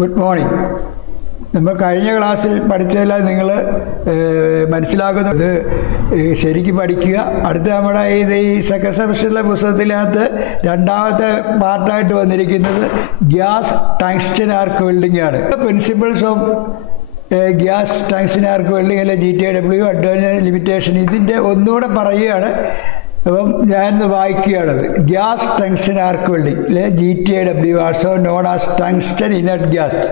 Good morning. നമ്മൾ കഴിഞ്ഞ ക്ലാസ്സിൽ പഠിച്ചതെല്ലാം നിങ്ങൾ മനസ്സിലാക്കുന്നത് ശരിക്കും പഠിക്കുക. അടുത്ത നമ്മുടെ ഈ സെക്കൻഡ് സെമസ്റ്ററിലെ പുസ്തകത്തിനകത്ത് രണ്ടാമത്തെ പാർട്ടായിട്ട് വന്നിരിക്കുന്നത് ഗ്യാസ് ടങ്സ്റ്റൻ ആർക്ക് വെൽഡിംഗ് ആണ്. Principles of gas tungsten arc welding അല്ലെ GTAW അഡ്വാൻസ് ലിമിറ്റേഷൻ ഇതിൻ്റെ ഒന്നുകൂടെ പറയുകയാണ്. അപ്പം ഞാനിന്ന് വായിക്കുകയാണത്. ഗ്യാസ് ടങ്സ്റ്റൻ ആർക്ക് വെൽഡിംഗ് അല്ലെ GTAW also known as tungsten inert gas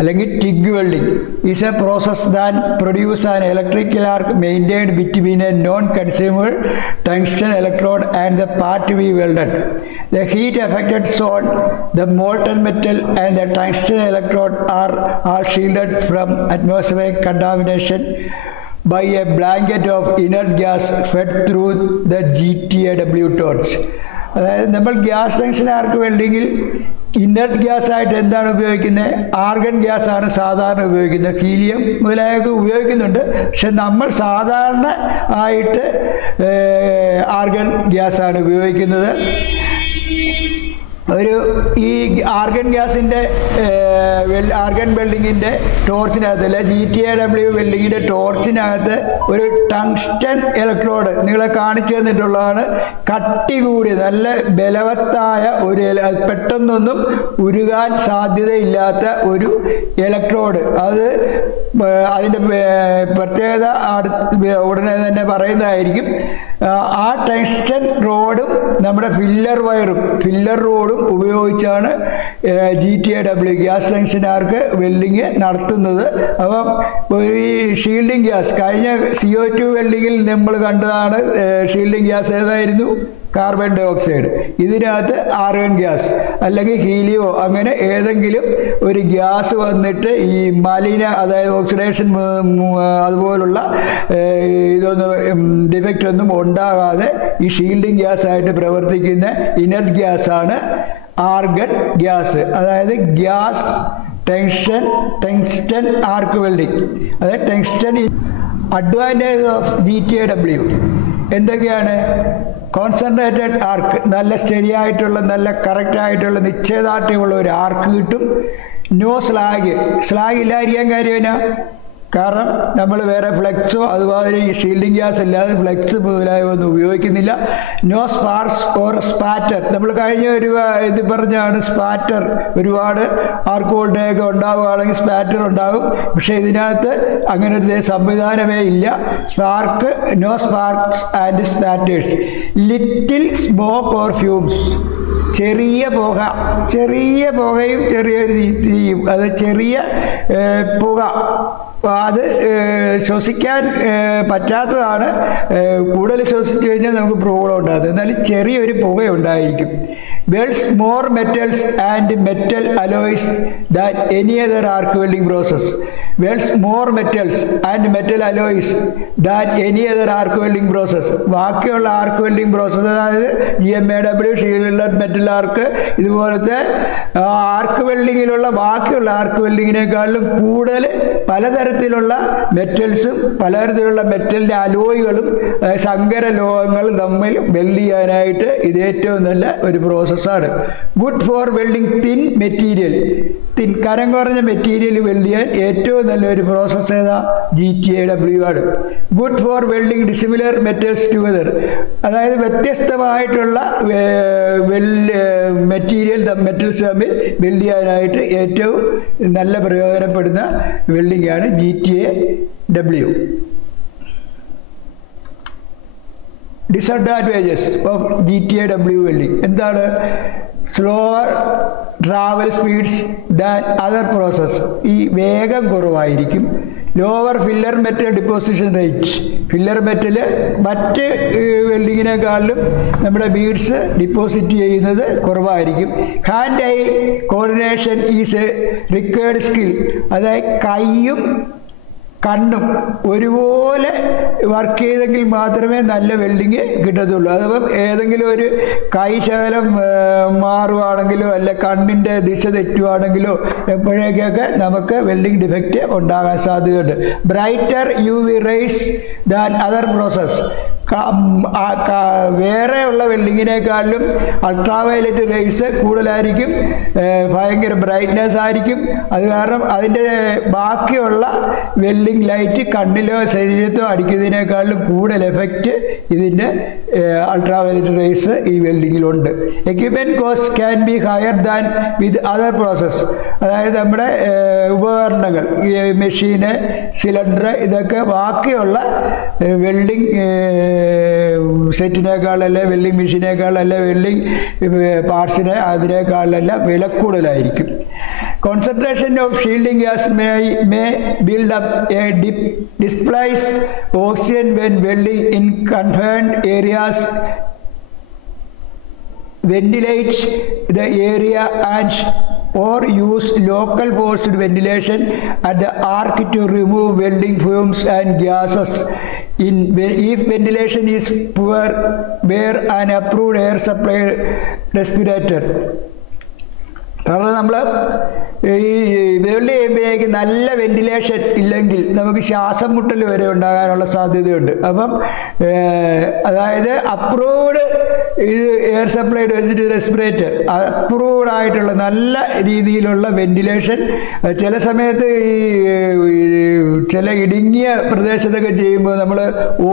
അല്ലെങ്കിൽ TIG welding is a process that produces an electrical arc maintained between a non-consumable tungsten electrode and the part to be welded. The heat affected zone, the molten metal and the tungsten electrode are all shielded from atmospheric contamination by a blanket of inert gas fed through the GTAW torch. അതായത് നമ്മൾ gas tungsten ആർക്ക് വെൽഡിങ്ങിൽ inert gas ആയിട്ട് എന്താണ് ഉപയോഗിക്കുന്നത്? Argon gas ആണ് സാധാരണ ഉപയോഗിക്കുന്നത്. Helium മുതലായൊക്കെ ഉപയോഗിക്കുന്നുണ്ട്. പക്ഷെ നമ്മൾ സാധാരണ ആയിട്ട് ആർഗൺ ഗ്യാസ് ആണ് ഉപയോഗിക്കുന്നത്. ഈ ആർഗൺ ഗ്യാസിൻ്റെ ആർഗൺ വെൽഡിങ്ങിൻ്റെ ടോർച്ചിനകത്ത് അല്ലെ GTAW വെൽഡിങ്ങിൻ്റെ ടോർച്ചിനകത്ത് ഒരു ടങ്സ്റ്റൻ ഇലക്ട്രോഡ് നിങ്ങളെ കാണിച്ചു തന്നിട്ടുള്ളതാണ്. കട്ടി കൂടി നല്ല ബലവത്തായ ഒരു പെട്ടെന്നൊന്നും ഉരുകാൻ സാധ്യതയില്ലാത്ത ഒരു ഇലക്ട്രോഡ്. അത് അതിൻ്റെ പ്രത്യേകത ഉടനെ തന്നെ പറയുന്നതായിരിക്കും. ആ ടങ്സ്റ്റൻ റോഡും നമ്മുടെ ഫില്ലർ റോഡും ഉപയോഗിച്ചാണ് GTAW ഗ്യാസ് ടങ്സ്റ്റൻ ആർക്ക് വെൽഡിങ് നടത്തുന്നത്. അപ്പം ഈ ഷീൽഡിംഗ് ഗ്യാസ് കഴിഞ്ഞ CO2 വെൽഡിങ്ങിൽ നമ്മൾ കണ്ടതാണ്. ഷീൽഡിംഗ് ഗ്യാസ് ഏതായിരുന്നു? Carbon dioxide. ഇതിനകത്ത് ആർഗൺ ഗ്യാസ് അല്ലെങ്കിൽ ഹീലിയോ അങ്ങനെ ഏതെങ്കിലും ഒരു ഗ്യാസ് വന്നിട്ട് ഈ അതായത് ഓക്സിഡേഷൻ അതുപോലുള്ള ഇതൊന്നും ഡിഫക്റ്റ് ഒന്നും ഉണ്ടാകാതെ ഈ ഷീൽഡിംഗ് ഗ്യാസ് ആയിട്ട് പ്രവർത്തിക്കുന്ന ഇനർട്ട് ഗ്യാസ് ആണ് ആർഗൺ ഗ്യാസ്. അതായത് ഗ്യാസ് ടങ്സ്റ്റൻ ആർക്ക് വെൽഡിംഗ്. അതായത് ടങ്സ്റ്റൻ അഡ്വാൻറ്റേജ് ഓഫ് GTAW എന്തൊക്കെയാണ്? കോൺസെൻട്രേറ്റഡ് ആർക്ക്, നല്ല സ്റ്റഡി ആയിട്ടുള്ള നല്ല കറക്റ്റായിട്ടുള്ള നിശ്ചയദാർഢ്യമുള്ള ഒരു ആർക്ക് കിട്ടും. നോ സ്ലാഗ് ഇല്ലാതിരിക്കാൻ കാര്യം എന്നാ? കാരണം നമ്മൾ വേറെ ഫ്ലെക്സോ അതുപോലെ ഷീൽഡിംഗ് ഗ്യാസ് അല്ലാതെ ഫ്ലെക്സ് മുതലായ ഒന്നും ഉപയോഗിക്കുന്നില്ല. No sparks or spatter. നമ്മൾ കഴിഞ്ഞ ഒരു ഇത് പറഞ്ഞാണ് സ്പാറ്റർ. ഒരുപാട് ആർക്ക് വോൾട്ടേജൊക്കെ ഉണ്ടാവുകയാണെങ്കിൽ സ്പാറ്റർ ഉണ്ടാകും. പക്ഷേ ഇതിനകത്ത് അങ്ങനെ ഒരു സംവിധാനമേ ഇല്ല. No sparks and spatters. Little smoke or fumes. ചെറിയ പുകയും ചെറിയൊരു തീയും. അത് ചെറിയ പുക അത് ശ്വസിക്കാൻ പറ്റാത്തതാണ്. കൂടുതൽ ശ്വസിച്ചു കഴിഞ്ഞാൽ നമുക്ക് പ്രോബ്ലം ഉണ്ടാകുന്നത്. എന്നാലും ചെറിയൊരു പുകയുണ്ടായിരിക്കും. Welds more metals and metal alloys than any other arc welding process. Welds more metals and metal alloys than any other arc welding process. ബാക്കിയുള്ള ആർക്ക് വെൽഡിംഗ് പ്രോസസ് അതായത് GMAW ഷീൽഡ് മെറ്റൽ ആർക്ക് ഇതുപോലത്തെ ആർക്ക് വെൽഡിങ്ങിലുള്ള ബാക്കിയുള്ള ആർക്ക് വെൽഡിങ്ങിനേക്കാളും കൂടുതൽ പലതരത്തിലുള്ള മെറ്റൽസും പലതരത്തിലുള്ള മെറ്റലിൻ്റെ അലോയ്കളും സങ്കര ലോഹങ്ങളും തമ്മിൽ വെൽഡ് ചെയ്യാനായിട്ട് ഇത് ഏറ്റവും നല്ല ഒരു പ്രോസസ്സാണ്. Good for welding thin material. കനം കുറഞ്ഞ മെറ്റീരിയൽ വെൽഡ് ചെയ്യാൻ ഏറ്റവും നല്ലൊരു പ്രോസസ്സ് ഏതാ? GTAW ആണ്. Good for welding dissimilar metals together. അതായത് വ്യത്യസ്തമായിട്ടുള്ള മെറ്റൽസ് തമ്മിൽ വെൽഡ് ചെയ്യാനായിട്ട് ഏറ്റവും നല്ല പ്രയോജനപ്പെടുന്ന വെൽഡിംഗ് ആണ് GTAW. Disadvantages of GTAW welding എന്താണ്? Slower travel speeds than other process. ഈ വേഗം കുറവായിരിക്കും. Lower filler metal deposition rate. Filler metal മറ്റ് വെൽഡിങ്ങിനേക്കാളും നമ്മുടെ ബീഡ്സ് ഡിപ്പോസിറ്റ് ചെയ്യുന്നത് കുറവായിരിക്കും. Hand eye coordination is required skill. അതായത് കൈയും കണ്ണും ഒരുപോലെ വർക്ക് ചെയ്തെങ്കിൽ മാത്രമേ നല്ല വെൽഡിങ് കിട്ടത്തുള്ളൂ. അതപ്പം ഏതെങ്കിലും ഒരു കൈ ശകലം മാറുവാണെങ്കിലോ അല്ല കണ്ണിൻ്റെ ദിശ തെറ്റുവാണെങ്കിലോ എപ്പോഴേക്കൊക്കെ നമുക്ക് വെൽഡിങ് ഡിഫക്റ്റ് ഉണ്ടാകാൻ സാധ്യതയുണ്ട്. Brighter UV rays than other process. വേറെയുള്ള വെൽഡിങ്ങിനേക്കാളും അൾട്രാവയലറ്റ് റേസ് കൂടുതലായിരിക്കും, ഭയങ്കര ബ്രൈറ്റ്നെസ് ആയിരിക്കും. അത് കാരണം അതിൻ്റെ ബാക്കിയുള്ള വെൽഡിങ് ലൈറ്റ് കണ്ണിലോ ശരീരത്തോ അടിക്കുന്നതിനേക്കാളും കൂടുതൽ എഫക്റ്റ് ഇതിൻ്റെ അൾട്രാവയലറ്റ് റേസ് ഈ വെൽഡിങ്ങിലുണ്ട്. Equipment cost can be higher than with other process. അതായത് നമ്മുടെ ഉപകരണങ്ങൾ, മെഷീന്, സിലിണ്ടർ, ഇതൊക്കെ ബാക്കിയുള്ള വെൽഡിങ് സെറ്റിനേക്കാളല്ല, വെൽഡിങ് മെഷീനേക്കാളല്ല, വെൽഡിങ് പാർട്സിനെ അതിനേക്കാളെല്ലാം വില കൂടുതലായിരിക്കും. Concentration of shielding gas may build up a displace oxygen when welding in confined areas. Ventilate the area and or use local forced ventilation at the arc to remove welding fumes and gases. If ventilation is poor, wear an approved air supply respirator. കാരണം നമ്മൾ ഈ weld ചെയ്യുമ്പോഴേക്ക് നല്ല ventilation ഇല്ലെങ്കിൽ നമുക്ക് ശ്വാസം മുട്ടൽ വരെ ഉണ്ടാകാനുള്ള സാധ്യതയുണ്ട്. അപ്പം അതായത് അപ്രൂവ്ഡ് ഇത് എയർ സപ്ലൈഡ് റെസ്പിറേറ്റർ, അപ്രൂവ്ഡ് ആയിട്ടുള്ള നല്ല രീതിയിലുള്ള വെന്റിലേഷൻ. ചില സമയത്ത് ഈ ചില ഇടുങ്ങിയ പ്രദേശത്തൊക്കെ ചെയ്യുമ്പോൾ നമ്മൾ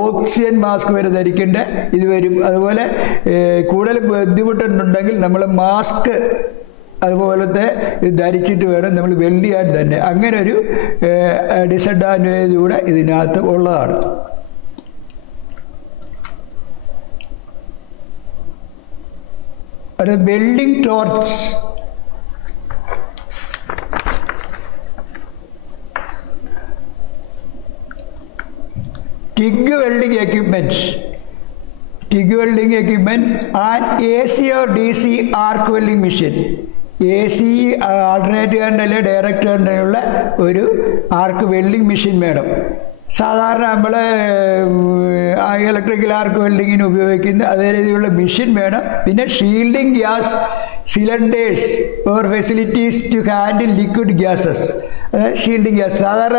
ഓക്സിജൻ മാസ്ക് വരെ ധരിക്കേണ്ട ഇത് വരും. അതുപോലെ കൂടുതൽ ബുദ്ധിമുട്ടുണ്ടെങ്കിൽ നമ്മൾ മാസ്ക് അതുപോലത്തെ ധരിച്ചിട്ട് വേണം നമ്മൾ വെൽഡ് ചെയ്യാൻ തന്നെ. അങ്ങനെ ഒരു ഡിസഡ്വാൻറ്റേജ് കൂടെ ഇതിനകത്ത് ഉള്ളതാണ്. അത് welding torch. TIG welding equipment. TIG welding equipment and AC or DC arc welding machine. AC alternate കറണ്ടല്ലേ ഡയറക്റ്റ് കറണ്ടുള്ള ഒരു ആർക്ക് വെൽഡിങ് മെഷീൻ വേണം. സാധാരണ നമ്മൾ ഇലക്ട്രിക്കൽ ആർക്ക് വെൽഡിങ്ങിന് ഉപയോഗിക്കുന്ന അതേ രീതിയിലുള്ള മെഷീൻ വേണം. പിന്നെ shielding gas cylinders or facilities to handle liquid gases. Shielding gas സാധാരണ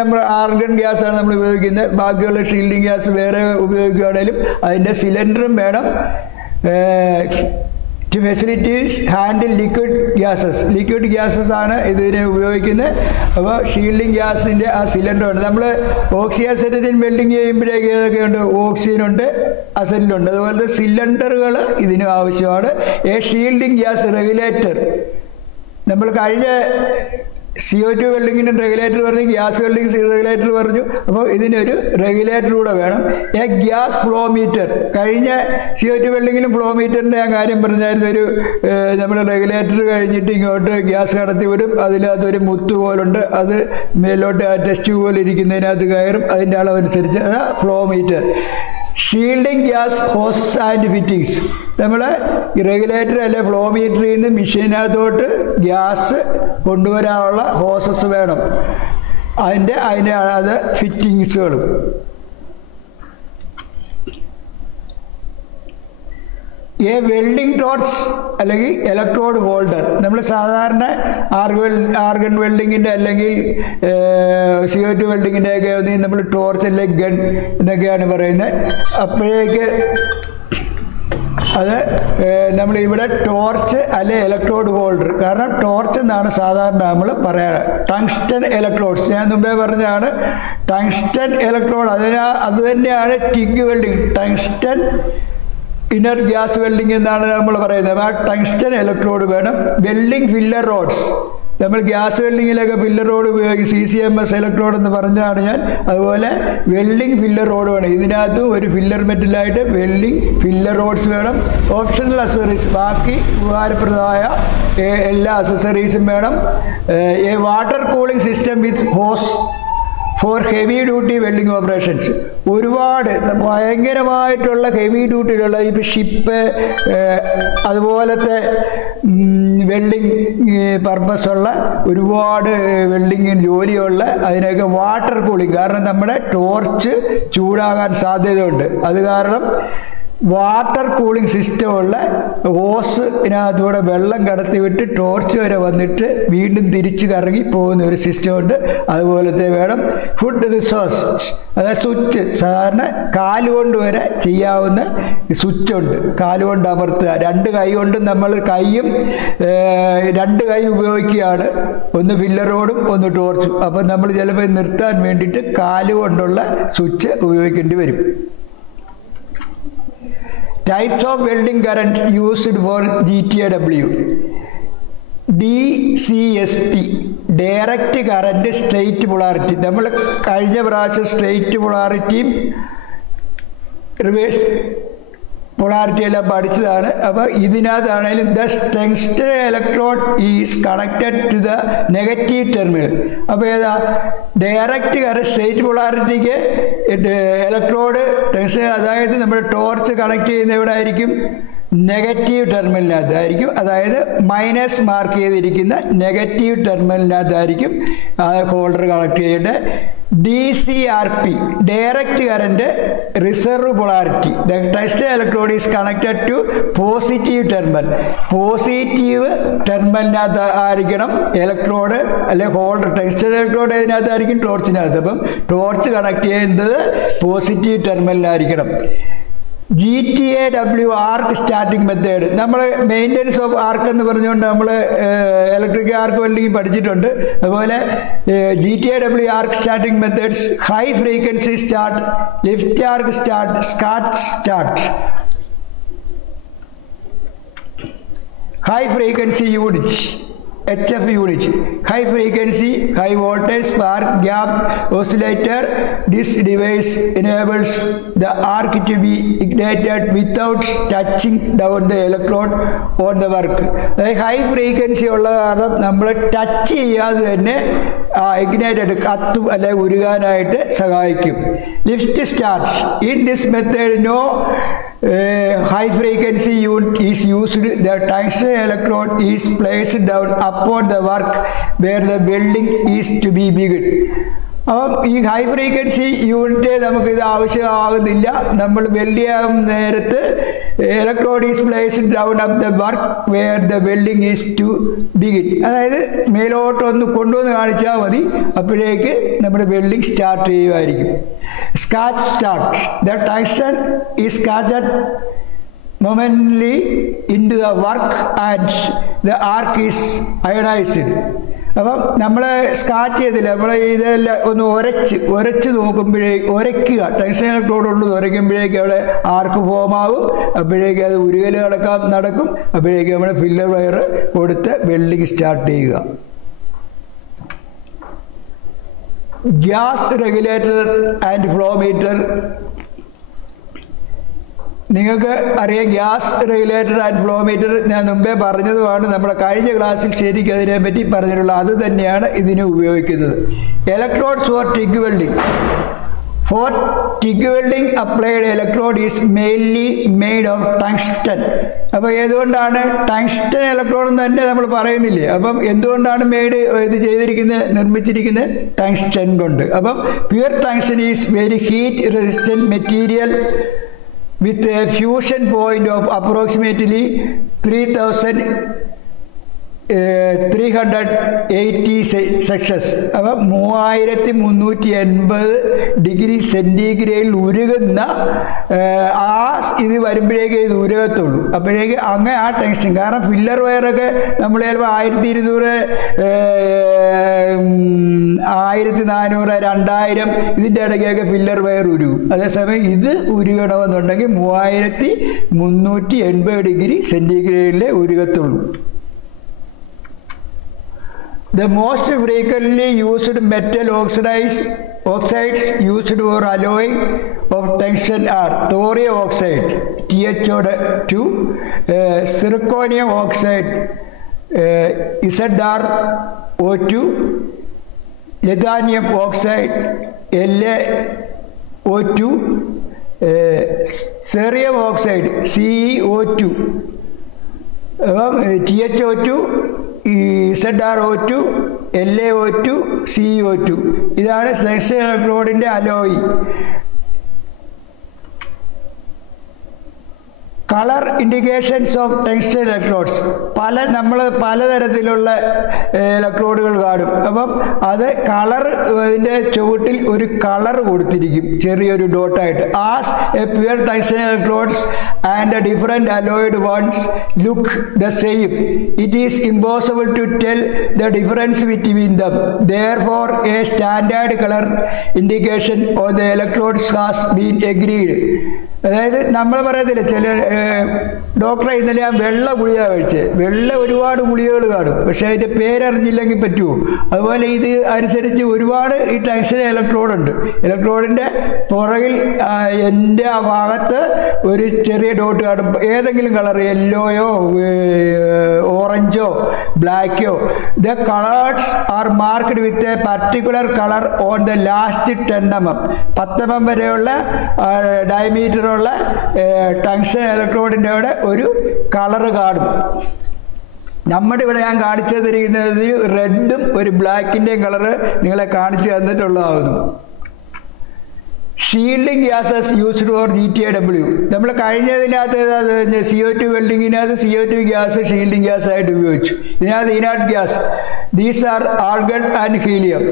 നമ്മൾ ആർഗൺ ഗ്യാസാണ് നമ്മൾ ഉപയോഗിക്കുന്നത്. ബാക്കിയുള്ള ഷീൽഡിങ് ഗ്യാസ് വേറെ ഉപയോഗിക്കുകയാണെങ്കിലും അതിൻ്റെ സിലിണ്ടറും വേണം. To facilities handle liquid gases. Liquid gases ആണ് ഇതിനെ ഉപയോഗിക്കുന്നത്. അപ്പോൾ ഷീൽഡിങ് ഗ്യാസിൻ്റെ ആ സിലിണ്ടറുണ്ട്. നമ്മൾ ഓക്സിജൻ അസെറ്റിൻ വെൽഡിങ് ചെയ്യുമ്പോഴേക്ക് ഏതൊക്കെയുണ്ട്? ഓക്സിജനുണ്ട്, അസറ്റിലുണ്ട്. അതുപോലെ സിലിണ്ടറുകൾ ഇതിനും ആവശ്യമാണ്. Shielding gas regulator. നമ്മൾ കഴിഞ്ഞ CO2 വെൽഡിങ്ങിൻ്റെ റെഗുലേറ്റർ പറഞ്ഞു, ഗ്യാസ് വെൽഡിങ് റെഗുലേറ്റർ പറഞ്ഞു. അപ്പോൾ ഇതിനൊരു റെഗുലേറ്റർ കൂടെ വേണം. Gas flow meter. കഴിഞ്ഞ CO2 വെൽഡിങ്ങിനും ഫ്ലോ മീറ്ററിൻ്റെ ആ കാര്യം പറഞ്ഞായിരുന്നു. ഒരു നമ്മൾ റെഗുലേറ്റർ കഴിഞ്ഞിട്ട് ഇങ്ങോട്ട് ഗ്യാസ് കടത്തി വിടും. അതിനകത്തൊരു മുത്ത് പോലുണ്ട്, അത് മേലോട്ട് ആ ടെസ്റ്റ് പോലെ ഇരിക്കുന്നതിനകത്ത് കയറും. അതിൻ്റെ അളവനുസരിച്ച് അതാ flow meter. Shielding gas horse's and fittings. നമ്മൾ റെഗുലേറ്റർ അല്ലെ ഫ്ലോ മീറ്ററിൽ നിന്ന് മെഷീനകത്തോട്ട് ഗ്യാസ് കൊണ്ടുവരാനുള്ള ഹോസസ് വേണം. അതിൻ്റെ അത് ഫിറ്റിങ്സുകളും. വെൽഡിംഗ് ടോർച്ച് അല്ലെങ്കിൽ ഇലക്ട്രോഡ് ഹോൾഡർ. നമ്മൾ സാധാരണ ആർഗൺ വെൽഡിങ്ങിൻ്റെ അല്ലെങ്കിൽ CO2 വെൽഡിങ്ങിൻ്റെ ഒക്കെ നമ്മൾ ടോർച്ച് അല്ലെങ്കിൽ ഗൺ എന്നൊക്കെയാണ് പറയുന്നത്. അപ്പോഴേക്ക് അത് നമ്മളിവിടെ ടോർച്ച് അല്ലെ ഇലക്ട്രോഡ് ഹോൾഡർ. കാരണം ടോർച്ച് എന്നാണ് സാധാരണ നമ്മൾ പറയാറ്. ടങ്സ്റ്റൺ ഇലക്ട്രോഡ്സ് ഞാൻ മുമ്പേ പറഞ്ഞതാണ്. ടങ്സ്റ്റൺ ഇലക്ട്രോഡ് അത് തന്നെയാണ് TIG welding. Tungsten inert gas welding എന്നാണ് നമ്മൾ പറയുന്നത്. ആ ടങ്സ്റ്റൺ ഇലക്ട്രോഡ് വേണം. Welding filler rods. നമ്മൾ ഗ്യാസ് വെൽഡിങ്ങിലൊക്കെ ഫില്ലർ റോഡ് ഉപയോഗിക്കും. CCMS ഇലക്ട്രോഡ് എന്ന് പറഞ്ഞാണ് ഞാൻ. അതുപോലെ വെൽഡിംഗ് ഫില്ലർ റോഡ് വേണം. ഇതിനകത്ത് ഒരു ഫില്ലർ മെറ്റലായിട്ട് വെൽഡിംഗ് ഫില്ലർ റോഡ്സ് വേണം. ഓപ്ഷണൽ അക്സസറീസ്, ബാക്കി ഉപകാരപ്രദമായ എല്ലാ അക്സസറീസും വേണം. Water cooling system with hose for heavy duty welding operations. ഒരുപാട് ഭയങ്കരമായിട്ടുള്ള ഹെവി ഡ്യൂട്ടിയിലുള്ള ഇപ്പോൾ ഷിപ്പ് അതുപോലത്തെ വെൽഡിംഗ് പർപ്പസുള്ള ഒരുപാട് വെൽഡിങ് ജോലിയുള്ള അതിനൊക്കെ വാട്ടർ കൂളിംഗ്. കാരണം നമ്മുടെ ടോർച്ച് ചൂടാകാൻ സാധ്യതയുണ്ട്. അത് കാരണം വാട്ടർ കൂളിംഗ് സിസ്റ്റമുള്ള ഹോസിനകത്തൂടെ വെള്ളം കടത്തി വിട്ട് ടോർച്ച് വരെ വന്നിട്ട് വീണ്ടും തിരിച്ച് കറങ്ങി പോകുന്ന ഒരു സിസ്റ്റമുണ്ട്. അതുപോലത്തെ വേണം. ഫുഡ് റിസോഴ്സ്, അതായത് സ്വിച്ച്, സാധാരണ കാലുകൊണ്ട് വരെ ചെയ്യാവുന്ന സ്വിച്ചുണ്ട്. കാലുകൊണ്ട് അമർത്തുക, രണ്ട് കൈ കൊണ്ടും നമ്മൾ രണ്ട് കൈ ഉപയോഗിക്കുകയാണ്. ഒന്ന് ഫില്ലറോടും ഒന്ന് ടോർച്ചും. അപ്പം നമ്മൾ ചിലപ്പോൾ നിർത്താൻ വേണ്ടിയിട്ട് കാലുകൊണ്ടുള്ള സ്വിച്ച് ഉപയോഗിക്കേണ്ടി വരും. Types of welding current used for GTAW. DCSP, direct current straight polarity. നമ്മൾ കഴിഞ്ഞ പ്രാവശ്യം സ്ട്രെയിറ്റ് പൊളാരിറ്റിയും റിവേഴ്സ് പൊളാരിറ്റി എല്ലാം പഠിച്ചതാണ്. അപ്പോൾ ഇതിനകത്താണെങ്കിലും the tungsten electrode is connected to the negative terminal. അപ്പോൾ ഏതാ ഡയറക്റ്റ് കറന്റ് സ്ട്രെയിറ്റ് പൊളാരിറ്റിക്ക് ഇലക്ട്രോഡ് ടങ്സ്റ്റൺ, അതായത് നമ്മുടെ ടോർച്ച് കണക്ട് ചെയ്യുന്ന എവിടെ ആയിരിക്കും? നെഗറ്റീവ് ടെർമിനലിനകത്തായിരിക്കും. അതായത് മൈനസ് മാർക്ക് ചെയ്തിരിക്കുന്ന നെഗറ്റീവ് ടെർമിനലിനകത്തായിരിക്കും ഹോൾഡർ കണക്ട് ചെയ്യേണ്ടത്. DCRP, direct current reserve polarity. The tungsten electrode is connected to positive terminal. Positive ടെർമിനലിനകത്ത് ആയിരിക്കണം ഇലക്ട്രോഡ് അല്ലെ ഹോൾഡർ. ടങ്സ്റ്റൺ ഇലക്ട്രോഡ് ഇതിനകത്തായിരിക്കും ടോർച്ചിനകത്ത്. അപ്പം ടോർച്ച് കണക്ട് ചെയ്യുന്നത് പോസിറ്റീവ് ടെർമിനലിലായിരിക്കണം. GTAW arc starting method. നമ്മൾ മെയിൻ്റെനൻസ് ഓഫ് ആർക്ക് എന്ന് പറഞ്ഞുകൊണ്ട് നമ്മൾ ഇലക്ട്രിക് ആർക്ക് വെൽഡിംഗ് പഠിച്ചിട്ടുണ്ട്. അതുപോലെ GTAW arc starting methods: high frequency start, lift arc start, scratch start. High frequency unit, HF unit, high frequency, high voltage spark gap oscillator. This device enables the arc to be ignited without touching down the electrode on the work. High frequency ഉള്ള കാരണം നമ്മൾ touch ചെയ്യാതെ തന്നെ Ignited കത്തും അല്ലെ ഉരുകാനായിട്ട് സഹായിക്കും. Lift start. In this method no high frequency unit is used. The tungsten electrode is placed down upon the work where the welding is to be begun. അപ്പം ഈ ഹൈ ഫ്രീക്വൻസി യൂണിറ്റ് നമുക്കിത് ആവശ്യമാകുന്നില്ല. നമ്മൾ weld ചെയ്യാൻ നേരത്ത് electrode is placed down up the work where the welding is to begin. അതായത് മേലോട്ടൊന്ന് കൊണ്ടുവന്ന് കാണിച്ചാൽ മതി, അപ്പോഴേക്ക് നമ്മുടെ വെൽഡിങ് സ്റ്റാർട്ട് ചെയ്യുമായിരിക്കും. Scratch start. The tungsten is scratched momentarily into the work and the arc is ionized. അപ്പം നമ്മൾ സ്കാച്ച് ചെയ്തില്ല, നമ്മൾ ഇതെല്ലാം ഒന്ന് ഉരച്ച് ഉരയ്ക്കുക. ടങ്സ്റ്റൺ ഇലക്ട്രോഡ് കൊണ്ട് ഉരയ്ക്കുമ്പോഴേക്ക് അവിടെ ആർക്ക് ഫോം ആകും. അപ്പോഴേക്ക് അത് ഉരുകൽ നടക്കും. അപ്പോഴേക്ക് നമ്മൾ ഫില്ലർ വയർ കൊടുത്ത് വെൽഡിങ് സ്റ്റാർട്ട് ചെയ്യുക. Gas regulator and flow meter. നിങ്ങൾക്ക് അറിയാം, gas regulator and flow meter ഞാൻ മുമ്പേ പറഞ്ഞതുമാണ്. നമ്മുടെ കഴിഞ്ഞ ക്ലാസ്സിൽ ശരിക്കും അതിനെപ്പറ്റി പറഞ്ഞിട്ടുള്ള അത് തന്നെയാണ് ഇതിന് ഉപയോഗിക്കുന്നത്. Electrodes for TIG welding. For TIG welding applied electrode is mainly made of tungsten. അപ്പോൾ ഏതുകൊണ്ടാണ് ടങ്സ്റ്റൺ ഇലക്ട്രോഡ് എന്ന് തന്നെ നമ്മൾ പറയുന്നില്ലേ? അപ്പം എന്തുകൊണ്ടാണ് ഇത് നിർമ്മിച്ചിരിക്കുന്നത്? ടങ്സ്റ്റൺ കൊണ്ട്. അപ്പം pure tungsten is very heat resistant material with a fusion point of approximately 380 sections. അപ്പം 3380 ഡിഗ്രി സെൻറ്റിഗ്രേഡിൽ ഉരുകുന്ന ഇത് വരുമ്പോഴേക്ക് ഇത് ഉരുകത്തുള്ളൂ. അപ്പോഴേക്ക് അങ്ങനെ ആ ടെൻഷൻ. കാരണം ഫില്ലർ വയറൊക്കെ നമ്മൾ ചിലപ്പോൾ 1200, 1400, 2000 ഇതിൻ്റെ ഇടയ്ക്കൊക്കെ ഫില്ലർ വയർ ഉരുകും. അതേസമയം ഇത് ഉരുകണമെന്നുണ്ടെങ്കിൽ 3380 degree സെൻറ്റിഗ്രേഡിലെ ഉരുകത്തുള്ളൂ. The most frequently used metal oxides used for alloying of tungsten are thorium oxide (TiO2), zirconium oxide ZrO2, lithium oxide LaO2, cerium oxide CeO2. TiO2, ZrO2, LaO2, CeO2. ഇതാണ് tungsten ഇലക്ട്രോഡിൻ്റെ അലോയി. Colour indications of tungsten electrodes. നമ്മൾ പലതരത്തിലുള്ള ഇലക്ട്രോഡുകൾ കാണും. അപ്പം അത് colour, അതിൻ്റെ ചുവട്ടിൽ ഒരു കളർ കൊടുത്തിരിക്കും ചെറിയൊരു ഡോട്ടായിട്ട്. As a pure tungsten electrodes and the different alloyed ones look the same, it is impossible to tell the difference between them. Therefore, a standard color indication of the electrodes has been agreed. അതായത് നമ്മൾ പറയത്തില്ല, ചില ഡോക്ടറെ ഇന്നലെ ഞാൻ വെള്ള ഗുളിക കഴിച്ച്, ഒരുപാട് ഗുളികകൾ കാണും, പക്ഷെ അതിൻ്റെ പേരറിഞ്ഞില്ലെങ്കിൽ പറ്റുമോ? അതുപോലെ ഇത് അനുസരിച്ച് ഒരുപാട് ഈ ടങ്സ്റ്റൺ ഇലക്ട്രോഡ് ഉണ്ട്. ഇലക്ട്രോഡിൻ്റെ പുറകിൽ എൻ്റെ ആ ഭാഗത്ത് ഒരു ചെറിയ ഡോട്ട് കാണും, ഏതെങ്കിലും കളർ, യെല്ലോയോ ഓറഞ്ചോ ബ്ലാക്കോ. The colours are marked with a particular colour on the last 10 mm 10 mm വരെയുള്ള ഡയമീറ്റർ ടങ്സ്റ്റൺ ഇലക്ട്രോഡിൻ്റെ അവിടെ ഒരു കളറ് കാണും. നമ്മുടെ ഇവിടെ ഞാൻ കാണിച്ചു തന്നിരിക്കുന്നത് റെഡും ഒരു ബ്ലാക്കിൻ്റെയും കളറ് നിങ്ങളെ കാണിച്ചു തന്നിട്ടുള്ളതാകുന്നു. Shielding gases used for GTAW. നമ്മൾ കഴിഞ്ഞതിനകത്ത് CO2 വെൽഡിങ്ങിനകത്ത് CO2 ഗ്യാസ് ഷീൽഡിംഗ് ഗ്യാസ് ആയിട്ട് ഉപയോഗിച്ചു. ഇതിനകത്ത് inert gas. These are argon and helium.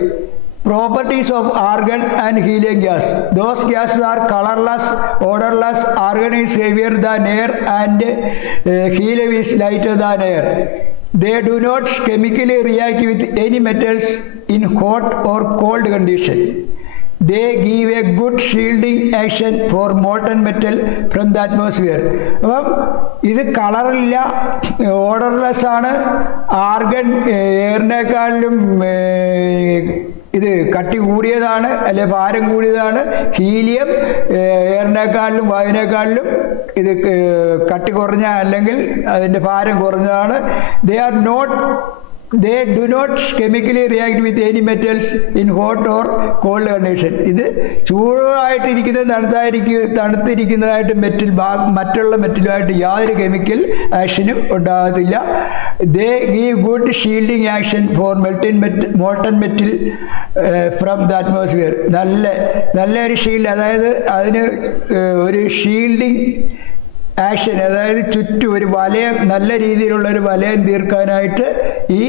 Properties of argon and helium gas. Those gases are colorless, odorless. Argon is heavier than air and helium is lighter than air. They do not chemically react with any metals in hot or cold condition. They give a good shielding action for molten metal from the atmosphere. അപ്പം ഇത് കളറില്ല, odourless ആണ്. Argon എയറിനേക്കാളിലും ഇത് കട്ടി കൂടിയതാണ്, അല്ലെ ഭാരം കൂടിയതാണ്. Helium എയറിനേക്കാളിലും വായുവിനേക്കാളിലും ഇത് കട്ടി കുറഞ്ഞ അല്ലെങ്കിൽ അതിൻ്റെ ഭാരം കുറഞ്ഞതാണ്. They do not chemically react with any metals in hot or cold condition. ഇത് ചൂടായിട്ടിരിക്കുന്നത് തണുത്തിരിക്കുന്നതായിട്ട് മറ്റുള്ള മെറ്റലുമായിട്ട് യാതൊരു കെമിക്കൽ ആക്ഷനും ഉണ്ടാകത്തില്ല. They give good shielding action for molten metal from the atmosphere. നല്ലൊരു ഷീൽഡ്, അതായത് അതിന് ഒരു ഷീൽഡിങ് ആക്ഷൻ, അതായത് ചുറ്റും ഒരു വലയം, നല്ല രീതിയിലുള്ള ഒരു വലയം തീർക്കാനായിട്ട് ഈ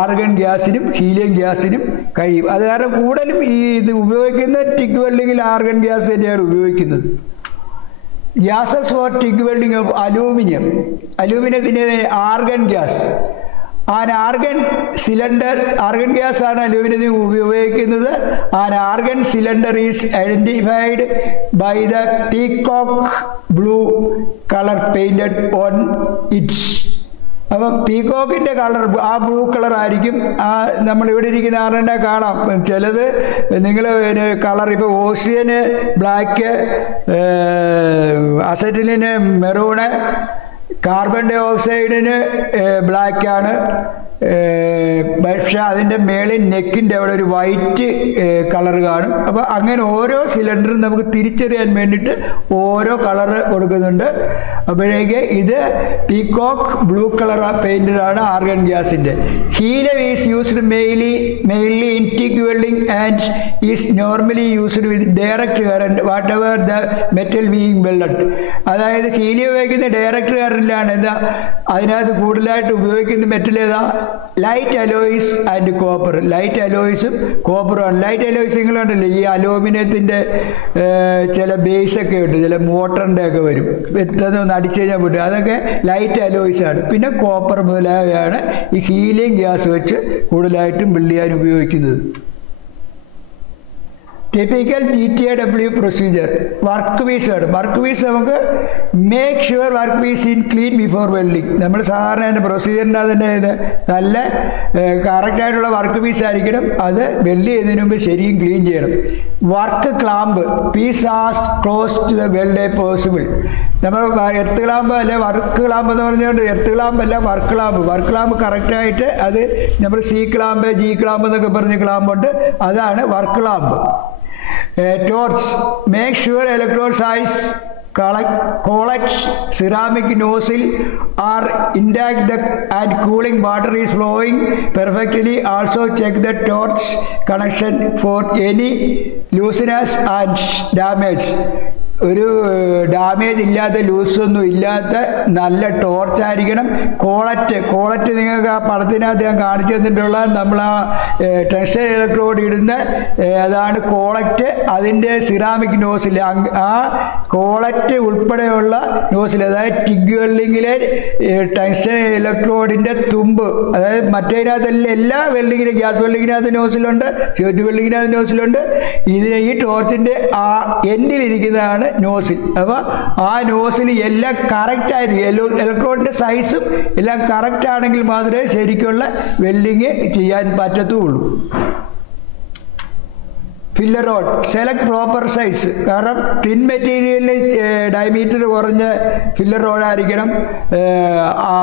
ആർഗൺ ഗ്യാസിനും ഹീലിയം ഗ്യാസിനും കഴിയും. അത് കാരണം കൂടുതലും ഇത് ഉപയോഗിക്കുന്ന ടിക് വെൽഡിങ്ങിൽ ആർഗൺ ഗ്യാസ് തന്നെയാണ് ഉപയോഗിക്കുന്നത്. Gases for TIG welding of അലൂമിനിയത്തിൻ്റെ argon gas. Argon cylinder, argon gas ആണ് അലൂമിനിയത്തിന് ഉപയോഗിക്കുന്നത്. Argon cylinder is identified by the peacock blue colour painted on its. അപ്പം പീകോക്കിൻ്റെ കളർ ആ ബ്ലൂ കളർ ആയിരിക്കും. നമ്മളിവിടെ ഇരിക്കുന്ന ആറിനെ കാണാം. ചിലത് നിങ്ങൾ കളർ, ഇപ്പോൾ ഓക്സിജന് ബ്ലാക്ക്, അസറ്റിലിന് മെറൂണ്, കാർബൺ ഡൈ ഓക്സൈഡിന് ബ്ലാക്കാണ്. പക്ഷെ അതിൻ്റെ മേളിൽ നെക്കിൻ്റെ അവിടെ ഒരു വൈറ്റ് കളർ കാണും. അപ്പോൾ അങ്ങനെ ഓരോ സിലിണ്ടറും നമുക്ക് തിരിച്ചറിയാൻ വേണ്ടിയിട്ട് ഓരോ കളറ് കൊടുക്കുന്നുണ്ട്. അപ്പോഴേക്ക് ഇത് പീകോക്ക് ബ്ലൂ കളർ പെയിൻറ്റഡാണ് ആർഗൺ ഗ്യാസിൻ്റെ. Helium is used mainly in TIG welding and is normally used with direct current whatever the metal being welded. അതായത് ഹീലിയം ഉപയോഗിക്കുന്ന ഡയറക്റ്റ് കറണ്ടിലാണ്. എന്താ അതിനകത്ത് കൂടുതലായിട്ട് ഉപയോഗിക്കുന്ന മെറ്റൽ ഏതാ? Light alloys and copper. Light അലോയ്സും കോപ്പറുമാണ്. ലൈറ്റ് അലോയ്സ് നിങ്ങളുണ്ടല്ലോ, ഈ അലൂമിനിയത്തിൻ്റെ ചില ബേസൊക്കെ ഉണ്ട്, ചില മോട്ടറിൻ്റെ ഒക്കെ വരും, പെട്ടെന്ന് അടിച്ചു കഴിഞ്ഞാൽ വിട്ടും, അതൊക്കെ ലൈറ്റ് അലോയ്സ് ആണ്. പിന്നെ കോപ്പർ മുതലായവയാണ് ഈ ഹീലിയം ഗ്യാസ് വെച്ച് കൂടുതലായിട്ടും ബിൽഡ് ചെയ്യാൻ ഉപയോഗിക്കുന്നത്. Typical GTAW procedure. വർക്ക് പീസാണ്. വർക്ക് പീസ് നമുക്ക് make sure work piece in clean before welding. നമ്മൾ സാധാരണ അതിൻ്റെ പ്രൊസീജിയറിൻ്റെ അതിൻ്റെ നല്ല കറക്റ്റായിട്ടുള്ള വർക്ക് പീസ് ആയിരിക്കണം. അത് വെൽഡ് ചെയ്യുന്നതിന് മുമ്പ് ശരിയും ക്ലീൻ ചെയ്യണം. Work clamp. Piece as close to the weld a possible. നമ്മൾ എർത്ത് ക്ലാമ്പ് അല്ലെ വർക്ക് ക്ലാമ്പ് എന്ന് പറഞ്ഞുകൊണ്ട് എർത്ത് ക്ലാമ്പല്ല, വർക്ക് ക്ലാമ്പ്. വർക്ക് ക്ലാമ്പ് കറക്റ്റായിട്ട് അത് നമ്മൾ C ക്ലാമ്പ് G ക്ലാമ്പ് എന്നൊക്കെ പറഞ്ഞ ക്ലാമ്പുണ്ട്, അതാണ് work clamp. Torch. Make sure electrode size, collect ceramic nozzle are intact and cooling water is flowing perfectly. Also check the torch connection for any looseness and damage. ഒരു damage ഇല്ലാത്ത ലൂസൊന്നും ഇല്ലാത്ത നല്ല ടോർച്ചായിരിക്കണം. Collet നിങ്ങൾക്ക് ആ പടത്തിനകത്ത് ഞാൻ കാണിച്ചു തന്നിട്ടുള്ള നമ്മൾ ആ ടെക്സ്റ്റൈൽ ഇലക്ട്രോഡ് ഇടുന്ന അതാണ് കോളറ്റ്. അതിൻ്റെ സിറാമിക് നോസിൽ ആ കോളറ്റ് ഉൾപ്പെടെയുള്ള നോസിൽ, അതായത് ടിഗ് വെൽഡിങ്ങിലെ ടെക്സ്റ്റൈൽ ഇലക്ട്രോഡിൻ്റെ തുമ്പ്, അതായത് മറ്റേതിനകത്തെല്ലാം എല്ലാ വെൽഡിങ്ങിനും ഗ്യാസ് വെൽഡിങ്ങിനകത്ത് നോസിലുണ്ട്, സ്യൂട്ട് വെൽഡിങ്ങിനകത്ത് നോസിലുണ്ട്. ഈ ടോർച്ചിൻ്റെ ആ എൻഡിലിരിക്കുന്നതാണ് നോസിൽ. അപ്പോൾ ആ നോസിൽ എല്ലാം കറക്റ്റായിരിക്കും, ഇലക്ട്രോഡിൻ്റെ സൈസും എല്ലാം കറക്റ്റ് ആണെങ്കിൽ മാത്രമേ ശരിക്കുള്ള വെൽഡിങ് ചെയ്യാൻ പറ്റത്തുള്ളൂ. Filler road select proper size. കാരണം തിൻ മെറ്റീരിയലിന് ഡയമീറ്റർ കുറഞ്ഞ ഫില്ലർ റോഡായിരിക്കണം.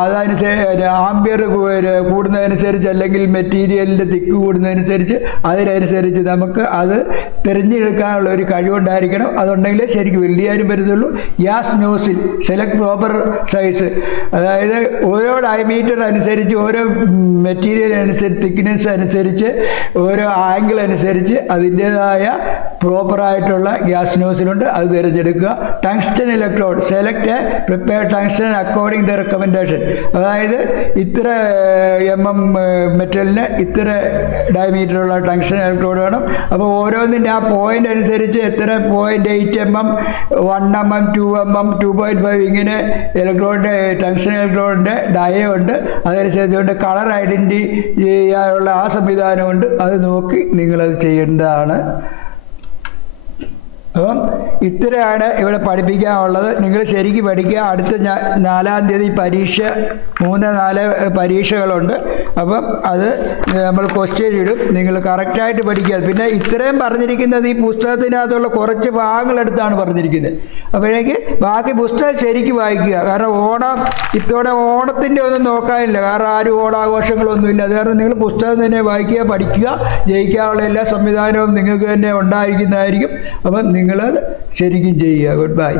അതനുസരിച്ച് ആംബിയർ കൂടുന്നതനുസരിച്ച് അല്ലെങ്കിൽ മെറ്റീരിയലിൻ്റെ തിക്ക് കൂടുന്നതനുസരിച്ച് അതിനനുസരിച്ച് നമുക്ക് അത് തിരഞ്ഞെടുക്കാനുള്ള ഒരു കഴിവുണ്ടായിരിക്കണം. അതുണ്ടെങ്കിലേ ശരിക്കും വെൽഡ് ചെയ്യാനും പറ്റത്തുള്ളൂ. Gas nozzle select proper size, അതായത് ഓരോ ഡയമീറ്റർ അനുസരിച്ച് ഓരോ മെറ്റീരിയൽ അനുസരിച്ച് തിക്നെസ് അനുസരിച്ച് ഓരോ ആംഗിൾ അനുസരിച്ച് അതിൻ്റേതായ പ്രോപ്പറായിട്ടുള്ള ഗ്യാസ് നോസിലുണ്ട്, അത് തിരഞ്ഞെടുക്കുക. Tungsten electrode select prepare tungsten according the recommendation. അതായത് ഇത്ര മെറ്റലിന് ഇത്ര ഡയമീറ്ററുള്ള ടങ്സ്റ്റൺ ഇലക്ട്രോഡ് വേണം. അപ്പോൾ ഓരോന്നിൻ്റെ ആ പോയിന്റ് അനുസരിച്ച് എത്ര 0.8 mm, 1 mm, 2 mm, 2.5 ഇങ്ങനെ ഇലക്ട്രോഡിൻ്റെ ടങ്സ്റ്റൺ ഇലക്ട്രോഡിൻ്റെ ഡയ ഉണ്ട്. അതനുസരിച്ചുകൊണ്ട് കളർ ഐഡൻറ്റിറ്റി ചെയ്യാനുള്ള ആ സംവിധാനമുണ്ട്. അത് നോക്കി നിങ്ങളത് ചെയ്യേണ്ടതാണ്. അപ്പം ഇത്രയാണ് ഇവിടെ പഠിപ്പിക്കാനുള്ളത്. നിങ്ങൾ ശരിക്കും പഠിക്കുക. അടുത്ത 4-ാം തീയതി പരീക്ഷ 3-4 പരീക്ഷകളുണ്ട്. അപ്പം അത് നമ്മൾ ക്വസ്റ്റ്യൻ ഇടും, നിങ്ങൾ കറക്റ്റായിട്ട് പഠിക്കുക. പിന്നെ ഇത്രയും പറഞ്ഞിരിക്കുന്നത് ഈ പുസ്തകത്തിനകത്തുള്ള കുറച്ച് ഭാഗങ്ങളെടുത്താണ് പറഞ്ഞിരിക്കുന്നത്. അപ്പോഴേക്ക് ബാക്കി പുസ്തകം ശരിക്കും വായിക്കുക. കാരണം ഇത്തവണ ഓണത്തിൻ്റെ ഒന്നും നോക്കാനില്ല, കാരണം ആരും ഓണാഘോഷങ്ങളൊന്നുമില്ല. അത് കാരണം നിങ്ങൾ പുസ്തകം തന്നെ വായിക്കുക, പഠിക്കുക. ജയിക്കാനുള്ള എല്ലാ സംവിധാനവും നിങ്ങൾക്ക് തന്നെ ഉണ്ടായിരിക്കുന്നതായിരിക്കും. അപ്പം നിങ്ങളത് ശരിക്കും ചെയ്യുക. Good bye.